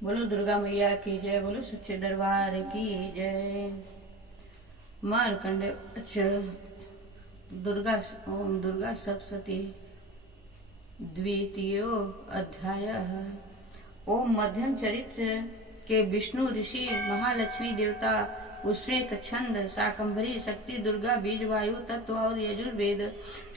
बोलो दुर्गा मैया की जय, बोलो सच्चे दरबार की जय। मार्कंडे अच्छा दुर्गा ओम दुर्गा सप्तशती द्वितीय अध्याय। ओम मध्यम चरित्र के विष्णु ऋषि महालक्ष्मी देवता उष्णेक छंद शाकंभरी शक्ति दुर्गा बीज वायु तत्व और यजुर्वेद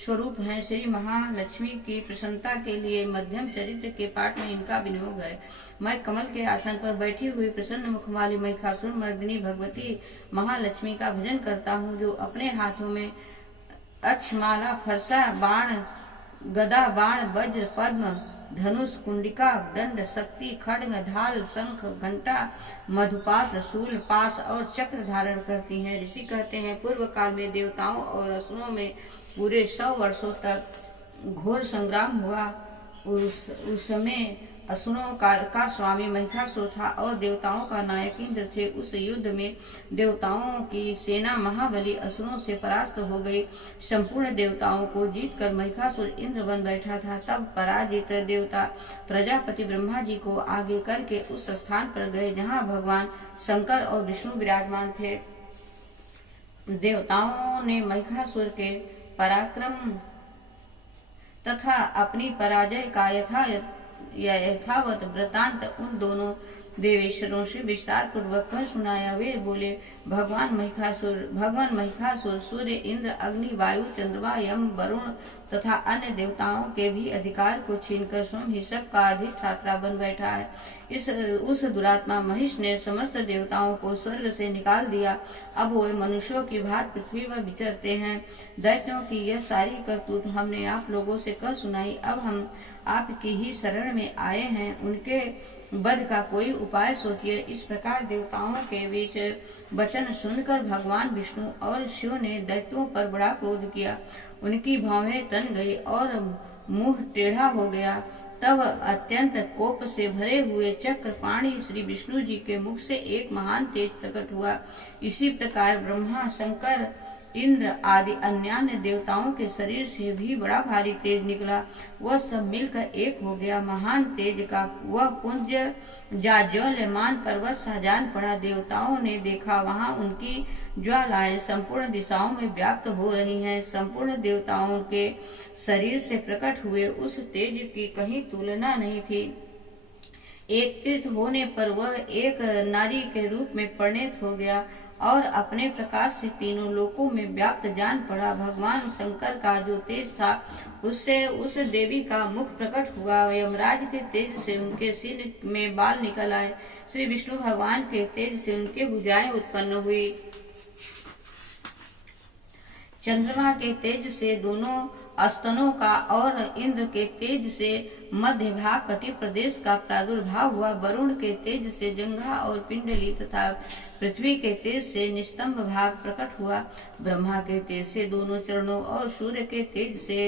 स्वरूप हैं। श्री महालक्ष्मी की प्रसन्नता के लिए मध्यम चरित्र के पाठ में इनका विनियोग है। मैं कमल के आसन पर बैठी हुई प्रसन्न मुखमाली महिषासुर मर्दिनी भगवती महालक्ष्मी का भजन करता हूँ, जो अपने हाथों में अक्षमाला फरसा बाण गदा बाण वज्र पद्म धनुष कुंडिका दंड शक्ति खड्ग ढाल शंख घंटा मधुपात्र शूल पास और चक्र धारण करती हैं। ऋषि कहते हैं, पूर्व काल में देवताओं और असुरों में पूरे 100 वर्षों तक घोर संग्राम हुआ। उस समय असुरों का स्वामी महिषासुर था और देवताओं का नायक इंद्र थे। उस युद्ध में देवताओं की सेना महाबली असुरों से परास्त हो गई। संपूर्ण देवताओं को जीतकर महिषासुर इंद्र बन बैठा था। तब पराजित देवता प्रजापति ब्रह्मा जी को आगे करके उस स्थान पर गए जहाँ भगवान शंकर और विष्णु विराजमान थे। देवताओं ने महिषासुर के पराक्रम तथा अपनी पराजय का यथावत वृतांत उन दोनों देवेश्वरों से विस्तार पूर्वक कह सुनाया। वे बोले, भगवान महिषासुर सूर्य इंद्र अग्नि वायु चंद्रमा यम वरुण तथा अन्य देवताओं के भी अधिकार को छीनकर स्वयं ही सबका अधिष्ठाता बन बैठा है। उस दुरात्मा महिष ने समस्त देवताओं को स्वर्ग से निकाल दिया। अब वे मनुष्यों की भांति पृथ्वी पर विचरते हैं। दैत्यों की यह सारी करतूत हमने आप लोगों से कह सुनाई। अब हम आपकी ही शरण में आए हैं, उनके वध का कोई उपाय सोचिए। इस प्रकार देवताओं के बीच वचन सुनकर भगवान विष्णु और शिव ने दैत्यों पर बड़ा क्रोध किया। उनकी भौहें तन गई और मुंह टेढ़ा हो गया। तब अत्यंत कोप से भरे हुए चक्रपाणी श्री विष्णु जी के मुख से एक महान तेज प्रकट हुआ। इसी प्रकार ब्रह्मा शंकर इंद्र आदि अन्य देवताओं के शरीर से भी बड़ा भारी तेज निकला। वह सब मिलकर एक हो गया। महान तेज का वह पुंज जाज्वल्यमान पर्वत सा जान पड़ा। देवताओं ने देखा, वहां उनकी ज्वालाएं संपूर्ण दिशाओं में व्याप्त हो रही हैं। संपूर्ण देवताओं के शरीर से प्रकट हुए उस तेज की कहीं तुलना नहीं थी। एक तीर्थ होने पर वह एक नारी के रूप में परिणत हो गया और अपने प्रकाश से तीनों लोकों में व्याप्त जान पड़ा। भगवान शंकर का जो तेज था, उससे उस देवी का मुख प्रकट हुआ। यमराज के तेज से उनके सिर में बाल निकल आए। श्री विष्णु भगवान के तेज से उनके भुजाएं उत्पन्न हुई। चंद्रमा के तेज से दोनों स्तनों का और इंद्र के तेज से मध्य भाग कटि प्रदेश का प्रादुर्भाव हुआ। वरुण के तेज से जंघा और पिंडली तथा पृथ्वी के तेज से निस्तंभ भाग प्रकट हुआ। ब्रह्मा के तेज से दोनों चरणों और सूर्य के तेज से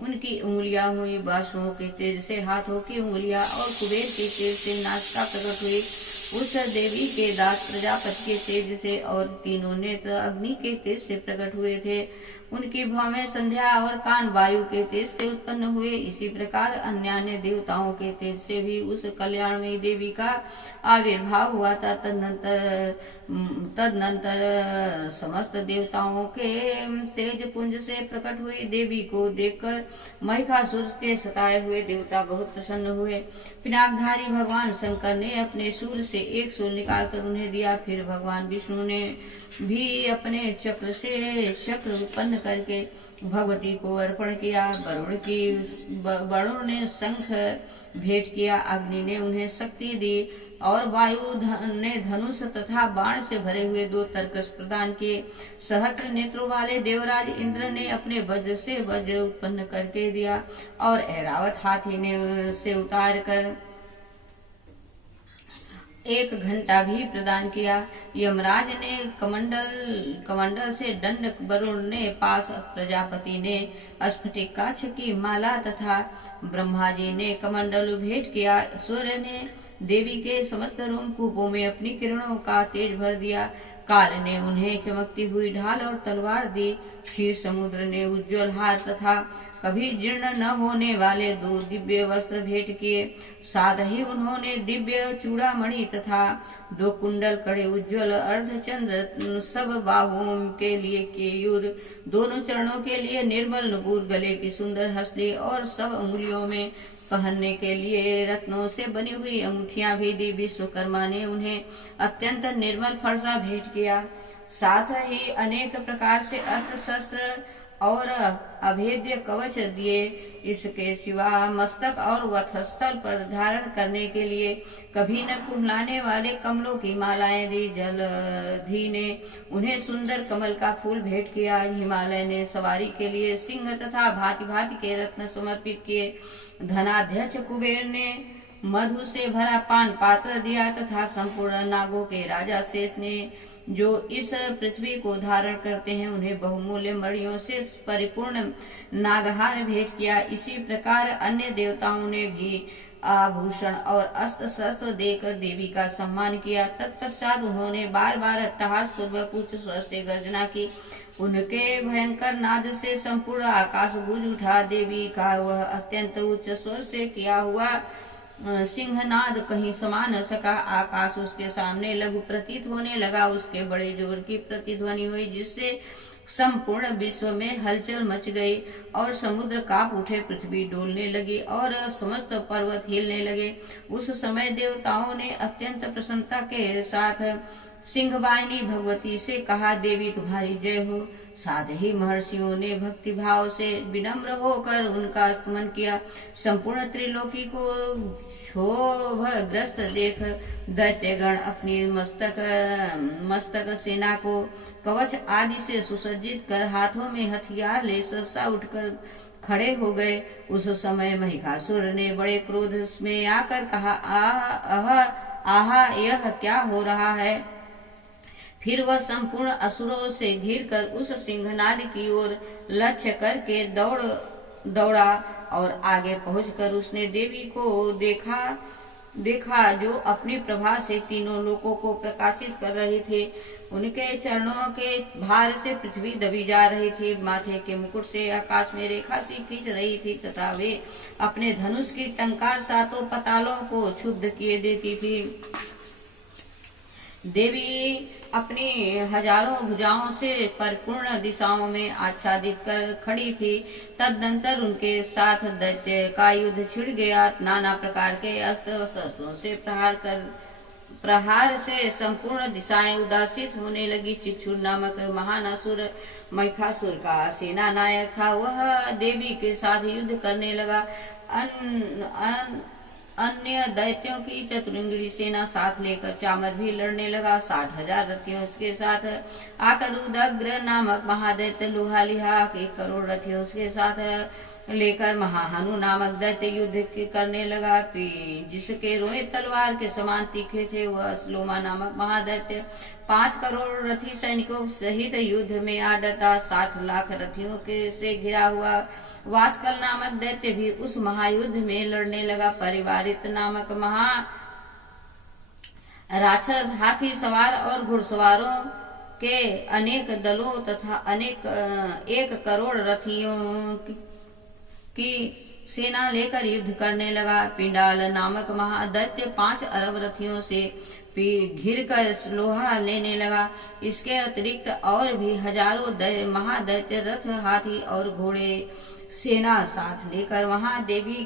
उनकी उंगलियां हुई। वासुओं के तेज से हाथों की उंगलियां और कुबेर के तेज से नासिका प्रकट हुई। उस देवी के दास प्रजापति के तेज से और तीनों नेत्र अग्नि के तेज से प्रकट हुए थे। उनकी भौहें संध्या और कान वायु के तेज से उत्पन्न हुए। इसी प्रकार अन्य देवताओं के तेज से भी उस कल्याणमयी देवी का आविर्भाव हुआ था। तदनंतर समस्त देवताओं के तेज पुंज से प्रकट हुई देवी को देखकर महिषासुर के सताए हुए देवता बहुत प्रसन्न हुए। पिनाकधारी भगवान शंकर ने अपने शूल से एक शूल निकालकर उन्हें दिया। फिर भगवान विष्णु ने भी अपने चक्र से चक्र उत्पन्न करके भगवती को अर्पण किया। वरुण ने शंख भेंट किया, अग्नि ने उन्हें शक्ति दी और वायु ने धनुष तथा बाण से भरे हुए 2 तरकश प्रदान किए। सहस्त्र नेत्रों वाले देवराज इंद्र ने अपने वज्र से वज्र उत्पन्न करके दिया और ऐरावत हाथी ने से उतार कर एक घंटा भी प्रदान किया। यमराज ने कमंडल से दंड, वरुण ने पास, प्रजापति ने स्फटिकाक्ष की माला तथा ब्रह्मा जी ने कमंडल भेंट किया। सूर्य ने देवी के समस्त रोमकूपों में अपनी किरणों का तेज भर दिया। काल ने उन्हें चमकती हुई ढाल और तलवार दी। क्षीर समुद्र ने उज्ज्वल हार तथा कभी जीर्ण न होने वाले 2 दिव्य वस्त्र भेंट किए। साथ ही उन्होंने दिव्य चूड़ामणि तथा 2 कुंडल कड़े उज्ज्वल अर्धचंद्र, सब बाहुओं के लिए केयूर, दोनों चरणों के लिए निर्मल नुपुर, गले की सुंदर हंसली और सब अंगुलियों में पहनने के लिए रत्नों से बनी हुई अंगूठियां भी दी। विश्वकर्मा ने उन्हें अत्यंत निर्मल फरसा भेंट किया। साथ ही अनेक प्रकार से अस्त्र शस्त्र और अभेद्य कवच दिए। इसके सिवा मस्तक और वक्षस्थल पर धारण करने के लिए कभी न कुम्हलाने वाले कमलों की मालाएं दी। जलधि ने उन्हें सुंदर कमल का फूल भेंट किया। हिमालय ने सवारी के लिए सिंह तथा भांति भांति के रत्न समर्पित किए। धनाध्यक्ष कुबेर ने मधु से भरा पान पात्र दिया तथा संपूर्ण नागों के राजा शेष ने, जो इस पृथ्वी को धारण करते हैं, उन्हें बहुमूल्य मणियों से परिपूर्ण नागहार भेंट किया। इसी प्रकार अन्य देवताओं ने भी आभूषण और अस्त्र शस्त्र देकर देवी का सम्मान किया। तत्पश्चात उन्होंने बार बार अट्टहास पूर्वक उच्च स्वर से गर्जना की। उनके भयंकर नाद से संपूर्ण आकाश गूंज उठा। देवी का वह अत्यंत उच्च स्वर से किया हुआ सिंहनाद कहीं समा न सका। आकाश उसके सामने लघु प्रतीत होने लगा। उसके बड़े जोर की प्रतिध्वनि हुई, जिससे संपूर्ण विश्व में हलचल मच गई और समुद्र कांप उठे, पृथ्वी डोलने लगी और समस्त पर्वत हिलने लगे। उस समय देवताओं ने अत्यंत प्रसन्नता के साथ सिंहवाहिनी भगवती से कहा, देवी तुम्हारी जय हो। साथ ही महर्षियों ने भक्ति भाव से विनम्र होकर उनका स्तमन किया। संपूर्ण त्रिलोकी को क्षोभग्रस्त देख दैत्यगण अपनी मस्तक सेना को कवच आदि से सुसज्जित कर हाथों में हथियार ले सहसा उठकर खड़े हो गए। उस समय महिषासुर ने बड़े क्रोध में आकर कहा, आहा यह क्या हो रहा है। फिर वह संपूर्ण असुरों से घिरकर उस सिंहनाद की ओर लक्ष्य करके दौड़ा और आगे पहुंचकर उसने देवी को देखा जो अपनी प्रभा से तीनों लोकों को प्रकाशित कर रहे थे। उनके चरणों के भार से पृथ्वी दबी जा रही थी। माथे के मुकुट से आकाश में रेखा सी खींच रही थी तथा वे अपने धनुष की टंकार सातों पतालों को क्षुब्ध किए देती थी। देवी अपनी हजारों भुजाओं से परिपूर्ण दिशाओं में आच्छादित कर खड़ी थी। तदनंतर उनके साथ दैत्य का युद्ध छिड़ गया। नाना प्रकार के अस्त्र शस्त्रों से प्रहार से संपूर्ण दिशाएं उदासित होने लगी। चिक्षुर नामक महान असुर महिषासुर का सेना नायक था। वह देवी के साथ युद्ध करने लगा। अन्य दैत्यों की चतुरंगिणी सेना साथ लेकर चामर भी लड़ने लगा। 60,000 रथियों उसके साथ आकर उदग्र नामक महादैत्य लोहालिहा 1 करोड़ रथियों उसके साथ लेकर महाहनु नामक दैत्य युद्ध करने लगा। जिसके रोए तलवार के समान तीखे थे, वह स्लोमा नामक महादैत्य 5 करोड़ रथी सैनिकों सहित युद्ध में आ डटा। 60 लाख रथियों के से घिरा हुआ वास्कल नामक दैत्य भी उस महायुद्ध में लड़ने लगा। परिवारित नामक महा राक्षस हाथी सवार और घुड़सवारों के अनेक दलों तथा 1 करोड़ रथियों की सेना लेकर युद्ध करने लगा। पिंडाल नामक महादैत्य 5 अरब रथियों से घिर कर लोहा लेने लगा। इसके अतिरिक्त और भी हजारों महादैत्य रथ, हाथी और घोड़े सेना साथ लेकर वहां देवी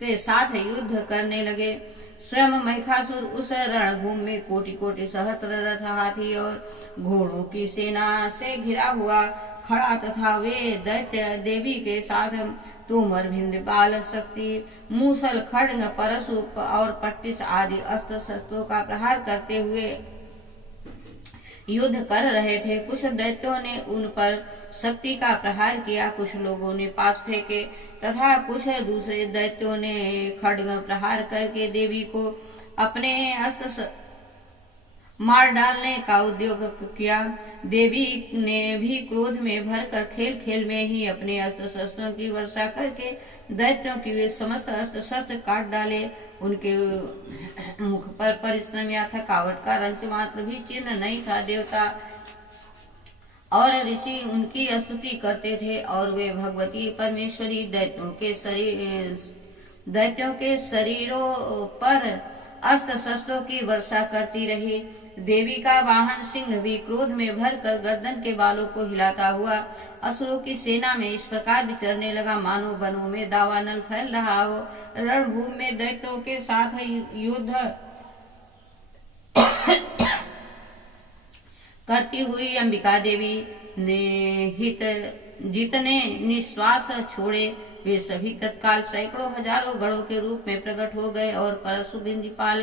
के साथ युद्ध करने लगे। स्वयं महिषासुर उस रणभूमि में कोटि कोटि सहस्त्र रथ, हाथी और घोड़ों की सेना से घिरा हुआ खड़ा तथा वे दैत्य देवी के साथ तोमर, भिंड, बाल, शक्ति, मूसल, खड्ग, परशु और पट्टिस आदि अस्त्र शस्त्रों का प्रहार करते हुए युद्ध कर रहे थे। कुछ दैत्यों ने उन पर शक्ति का प्रहार किया, कुछ लोगों ने पास फेंके तथा कुछ दूसरे दैत्यों ने खड्ग प्रहार करके देवी को अपने अस्त्र मार डालने का उद्योग किया। देवी ने भी क्रोध में भरकर खेल खेल में ही अपने अस्त्र शस्त्रों की वर्षा करके दैत्यों की वे समस्त अस्त्र शस्त्र काट डाले। उनके मुख पर परिश्रम या थकावट का रंच मात्र भी चिन्ह नहीं था। देवता और ऋषि उनकी स्तुति करते थे और वे भगवती परमेश्वरी दैत्यों के शरीरों पर अस्त्र शस्त्रों की वर्षा करती रही। देवी का वाहन सिंह भी क्रोध में भरकर गर्दन के बालों को हिलाता हुआ असुरों की सेना में इस प्रकार विचरने लगा मानो वनों में दावानल फैल रहा हो। रणभूमि में दैत्यों के साथ युद्ध करती हुई अंबिका देवी ने जितने निश्वास छोड़े वे सभी तत्काल सैकड़ों हजारों गढ़ों के रूप में प्रकट हो गए और परशु बिंदीपाल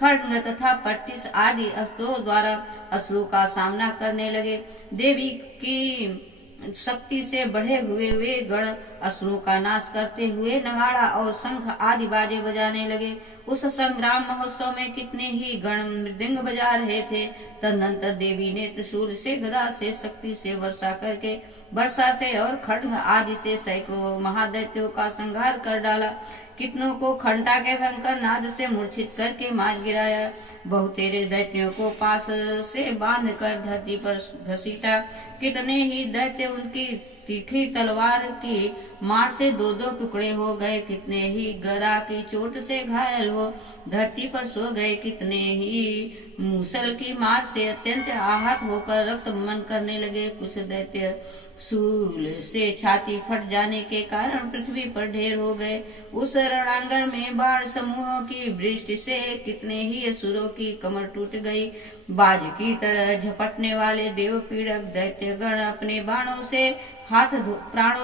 खड्ग तथा पट्टिस आदि अस्त्रों द्वारा असुरों का सामना करने लगे। देवी की शक्ति से बढ़े हुए वे गण असुरों का नाश करते हुए नगाड़ा और शंख आदि बाजे बजाने लगे। उस संग्राम महोत्सव में कितने ही गण मृदंग बजा रहे थे। तदनंतर देवी ने त्रिशूल से गदा से शक्ति से वर्षा से और खड्ग आदि से सैकड़ों महादैत्यों का संहार कर डाला। कितनों को घंटा के भयंकर नाद से मूर्छित करके मार गिराया। बहुतेरे दैत्यों को पास से बांध कर धरती पर घसीटा। कितने ही दैत्य उनकी तीखी तलवार की मार से दो दो टुकड़े हो गए। कितने ही गदा की चोट से घायल हो धरती पर सो गए। कितने ही मूसल की मार से अत्यंत आहत होकर रक्त मन करने लगे। कुछ दैत्य शूल से छाती फट जाने के कारण पृथ्वी पर ढेर हो गए। उस रणांगण में बाण समूहों की वृष्टि से कितने ही असुरों की कमर टूट गई। बाज की तरह झपटने वाले देव पीड़क दैत्य गण अपने प्राणों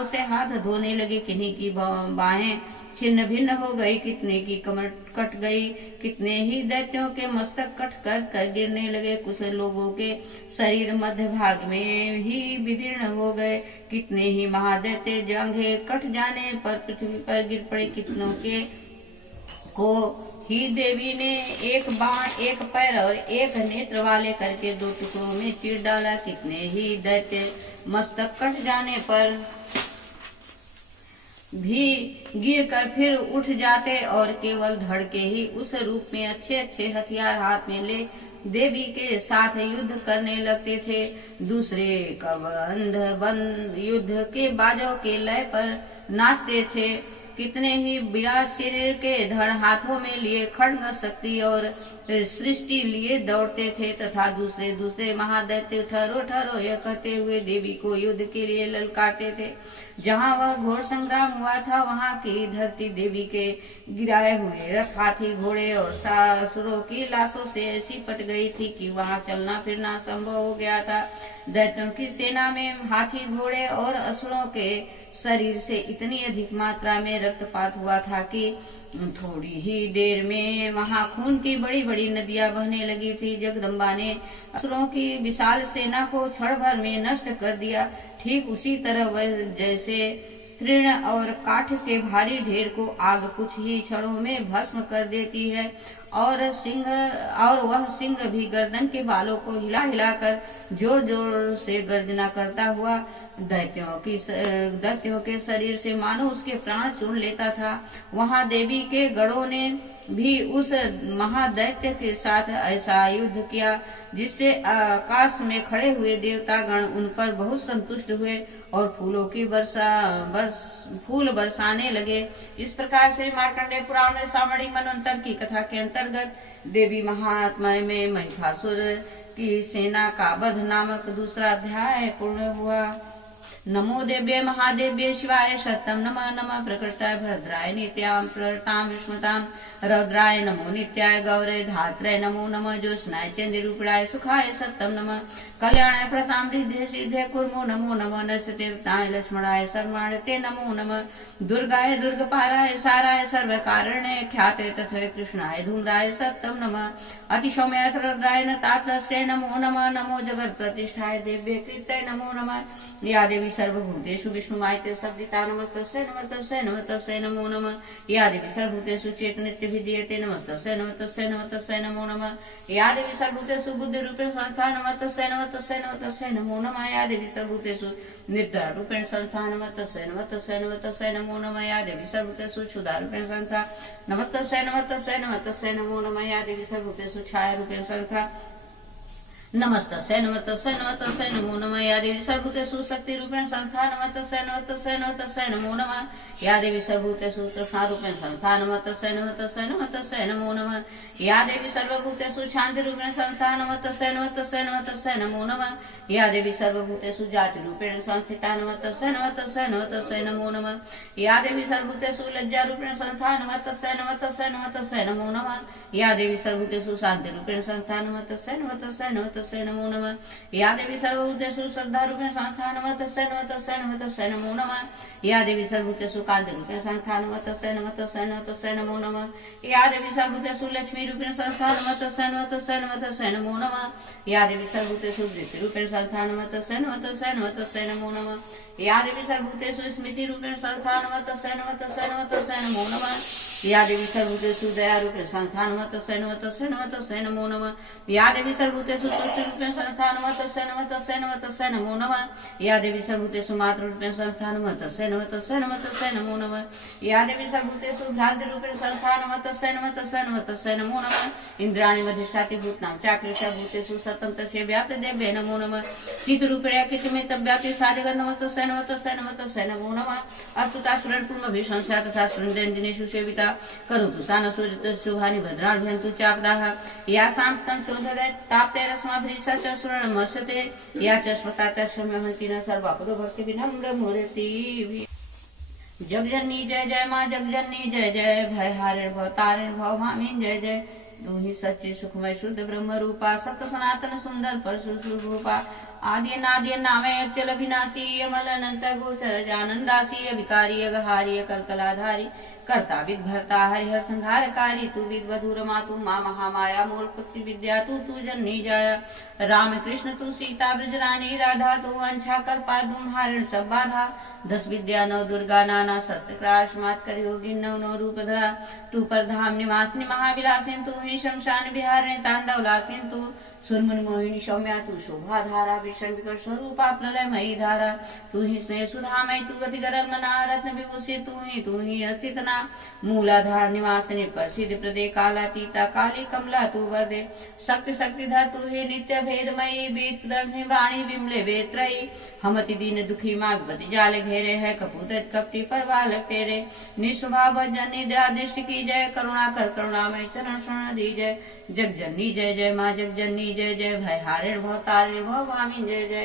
से हाथ धोने लगे। किन्हीं की बाहें छिन्न भिन्न हो गई, कितने की कमर कट गई। कितने ही दैत्यों के मस्तक कट कर गिरने लगे। कुछ लोगों के शरीर मध्य भाग में ही विदीर्ण हो गए। कितने ही महादैत्य जांघें कट जाने पर पृथ्वी पर गिर पड़े। कितनों के को ही देवी ने एक बाण, एक पैर और एक नेत्र वाले करके दो टुकड़ों में चीर डाला। कितने ही दैत्य मस्तक कट जाने पर भी गिर कर फिर उठ जाते और केवल धड़ के ही उस रूप में अच्छे अच्छे हथियार हाथ में ले देवी के साथ युद्ध करने लगते थे। दूसरे कबंध युद्ध के बाजों के लय पर नाचते थे। कितने ही विराट शरीर के धड़ हाथों में लिए खड्ग शक्ति और सृष्टि लिए दौड़ते थे तथा दूसरे महादैत्य ठहरो ठहरो यह कहते हुए देवी को युद्ध के लिए ललकारते थे। जहाँ वह घोर संग्राम हुआ था वहाँ की धरती देवी के गिराए हुए रथ, हाथी, घोड़े और असुरों की लाशों से ऐसी पट गई थी कि वहाँ चलना फिरना संभव हो गया था। दैत्यों की सेना में हाथी, घोड़े और असुरों के शरीर से इतनी अधिक मात्रा में रक्तपात हुआ था कि थोड़ी ही देर में वहां खून की बड़ी बड़ी नदियां बहने लगी थी। जगदम्बा ने असुरों की विशाल सेना को क्षण भर में नष्ट कर दिया। ठीक उसी तरह वह जैसे तृण और काठ के भारी ढेर को आग कुछ ही क्षणों में भस्म कर देती है और वह सिंह भी गर्दन के बालों को हिला हिलाकर जोर जोर से गर्जना करता हुआ दैत्यों के शरीर से मानो उसके प्राण चुन लेता था। वहां देवी के गणों ने भी उस महादैत्य के साथ ऐसा युद्ध किया जिससे आकाश में खड़े हुए देवतागण उन पर बहुत संतुष्ट हुए और फूल बरसाने लगे। इस प्रकार से मार्कंडेय पुराण में सामणी मनवंतर की कथा के अंतर्गत देवी महात्म्य में महिषासुर की सेना का वध नामक दूसरा अध्याय पूर्ण हुआ। नमो देव्ये महादेव्ये शिवाय सत्यम नमः नमः प्रकृताय भद्राय नित्यां प्रतां विस्मतां रौद्राय नमो नित्याय गौरे धात्रे नमो नमः ज्योत्स्नाय चंद्रूपणाय सुखाय सत्यम नमः कल्याणाय प्रतां रिद्धे सिद्धे कुर्मो नमो नमः नरसदेवताय लक्ष्मणाय सर्वाणते नमो नमः दुर्गाय दुर्गपाराय साराय सर्वकारणे ख्याते तथा कृष्णाय धूम्राय सत्यम नमः अतिशौम्याय रुद्राय नतातस्य नमो नमः नमो जगत् प्रतिष्ठाय देव्ये कृत्यै नमो नमः या देवी सर्वभूतेषु विष्णुमायते सब्दिता नमस्तस्यै नमो नमः या देवी सर्वभूतेषु चेतनित्य विद्यते नमस्तस्यै नमो नमः या देवी सर्वभूतेषु बुद्धिरूपेण संस्था नमस्तस्यै नमो नमः या देवी सर्वभूतेषु नित्यरूपेण संस्था नमस्तस्यै नमो नमः या देवी सर्वभूतेषु क्षुधारूपेण संस्था नमस्तस्यै नमो नमः या देवी सर्वभूतेषु छायारूपेण संस्था नमस्तस्य नमस्तस्य नमस्तस्य नमो नमः। या देवी सर्वभूतेषु शक्तिरूपेण संस्था नमस्तस्य नमस्तस्य नमस्तस्य नमो नमः। या देवी सर्वभूतेषु तृष्णारूपेण संस्था नमस्तस्य नमस्तस्य नमस्तस्य नमो नमः। या देवी सर्वभूतेषु शान्तिरूपेण संस्था नमस्तस्य नमस्तस्य नमस्तस्य नमो नमः। या देवी सर्वभूतेषु जातिरूपेण संस्थिता नमस्तस्य नमस्तस्य नमस्तस्य नमो नमः। या देवी सर्वभूतेषु लज्जारूपेण संस्था नमस्तस्य नमस्तस्य नमस्तस्य नमो नमः। या देवी सर्वभूतेषु शान्तिरूपेण संस्था नमस्तस्य नमस्तस्य नमस्तस्य नमो नमः। या देवी सर्वभूतेषु श्रद्धारूपेण संस्था नमस्तस्य नमस्तस्य नमस्तस्य नमो नमः। या देवी सर्वभूतेषु कान्तिरूपेण संस्था नमस्तस्य नमस्तस्य नमस्तस्य नमो नमः। या देवी सर्वभूतेषु लक्ष्मीरूपेण संस्था नमस्तस्य नमस्तस्य नमस्तस्य नमो नमः। या देवी सर्वभूतेषु वृत्तिरूपेण संस्था नमस्तस्य नमस्तस्य नमस्तस्य नमो नमः। या देवी सर्वभूतेषु स्मृतिरूपेण संस्था नमस्तस्य नमस्तस्य नमस्तस्य नमो नमः। या देवी सर्वभूतेषु दयारूपेण संस्था नमस्तस्य नमस्तस्य नमस्तस्य नमो नमः। या देवी सर्वभूतेषु तुष्टिरूपेण संस्था नमस्तस्य नमस्तस्य नमस्तस्य नमो नमः। या देवी सर्वभूतेषु मातृरूपेण संस्था नमस्तस्य नमस्तस्य नमस्तस्य नमो नमः। या देवी सर्वभूतेषु भ्रान्तिरूपेण संस्था नमस्तस्य नमस्तस्य नमस्तस्य नमो नमः। इंद्राणि मधिष्ठाति भूतानां चाक्रेषु भूतेषु सतन्तस्य व्याप्तदेव्यै नमो नमः। चित्तरूपेण कितमेतव्याप्ति साधिगं नमस्तस्य नमस्तस्य नमस्तस्य नमो नमः। अस्तुतासुरन्पुर्मभिशंसा तथा सुरन्दिनेषु सेविता करोतु सानसूर्यशुभानि भद्राभ्यन्तु चापदाः। या शान्तं शोधदे ताप्तैरस्माभिः च सुरणमर्षते। या च स्मताटस्महन्ति न सर्वापदो भक्ति विनम्र मूर्ति। जगजननी जय जय माँ जगजननी जय जय। भयहारिण भवतारिण भव भामिन जय जय। तू ही सच्ची सुखमय शुद्ध ब्रह्म रूपा सत्य सनातन सुंदर परशु रूपा। आद्य नाद्य नामे अचल विनाशी अमल अनंत गोचर जानन राशि अभिकारी अगहारी कलकलाधारी कर्ता विद्भर्ता हरिहर संहारकारी। तू विद्वधूर मातु माँ महामाया मूल पुत्री विद्या तू जननी जाया। राम कृष्ण तू सीता ब्रजरानी राधा तू वंशा कल्पा तुम्हारण सब बाधा। 10 विद्या 9 दुर्गा नाना शस्त्र क्राश मात कर योगी 9 रूप धरा। तू पर धाम निवासिनी महाविलासिन तू ही शमशान बिहारिणी तांडव लासिन तू। सुरमुन मोहिनी सौम्या तू शोभा धारा भीषण विकट स्वरूपा प्रलय मयी धारा। तू ही स्नेह सुधामय तू गति गरल मना रत्न विभूषित तू ही अस्थितना। मूलाधार निवासिनी प्रसिद्ध प्रदे कालातीता काली कमला तू वरदे। शक्ति शक्तिधर तू ही नित्य भेदमयी वेद दर्शनी वाणी विमले वेत्रयी। हमति दीन दुखी माँ विपति जाले घेरे है कपूत कपटी पर बालक तेरे। निस्वभाव जननी दया दृष्टि की जय करुणा कर करुणामय चरण शरण दी जय। जगजननी जय जय माँ जगजननी जय जय। भयहारिण भवतारिण भव भामिन जय जय।